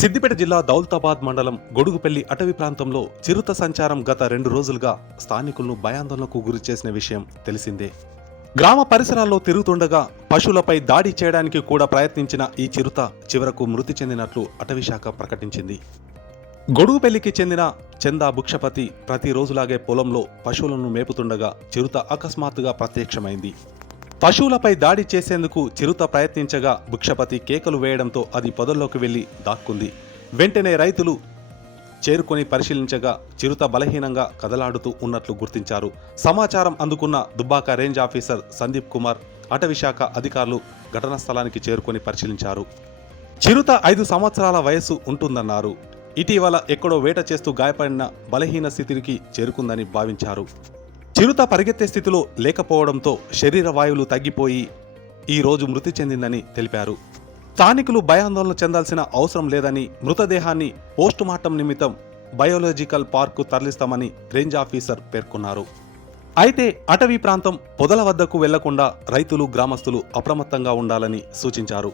సిద్దిపేట జిల్లా దౌల్తాబాద్ మండలం గొడుగుపల్లి అటవీ ప్రాంతంలో చిరుత సంచారం గత రెండు రోజులుగా స్థానికులను భయాందోళనకు గురి చేసిన విషయం తెలిసిందే. గ్రామ పరిసరాల్లో తిరుగుతుండగా పశువులపై దాడి చేయడానికి కూడా ప్రయత్నించిన ఈ చిరుత చివరకు మృతి చెందినట్లు అటవీ శాఖ ప్రకటించింది. గొడుగుపల్లికి చెందిన చందా భుక్షపతి ప్రతిరోజులాగే పొలంలో పశువులను మేపుతుండగా చిరుత అకస్మాత్తుగా ప్రత్యక్షమైంది. పశువులపై దాడి చేసేందుకు చిరుత ప్రయత్నించగా భిక్షపతి కేకలు వేయడంతో అది పొదల్లోకి వెళ్ళి దాక్కుంది. వెంటనే రైతులు చేరుకొని పరిశీలించగా చిరుత బలహీనంగా కదలాడుతూ ఉన్నట్లు గుర్తించారు. సమాచారం అందుకున్న దుబ్బాక రేంజ్ ఆఫీసర్ సందీప్ కుమార్ అటవీశాఖ అధికారులు ఘటనా స్థలానికి చేరుకొని పరిశీలించారు. చిరుత ఐదు సంవత్సరాల వయస్సు ఉంటుందన్నారు. ఇటీవల ఎక్కడో వేట చేస్తూ గాయపడిన బలహీన స్థితికి చేరుకుందని భావించారు. చిరుత పరిగెత్తే స్థితిలో లేకపోవడంతో శరీర వాయువులు తగ్గిపోయి ఈ రోజు మృతి చెందిందని తెలిపారు. స్థానికులు భయాందోళన చెందాల్సిన అవసరం లేదని మృతదేహాన్ని పోస్టుమార్టం నిమిత్తం బయోలాజికల్ పార్కు తరలిస్తామని రేంజ్ ఆఫీసర్ పేర్కొన్నారు. అయితే అటవీ ప్రాంతం పొదల వద్దకు వెళ్ళకుండా రైతులు గ్రామస్తులు అప్రమత్తంగా ఉండాలని సూచించారు.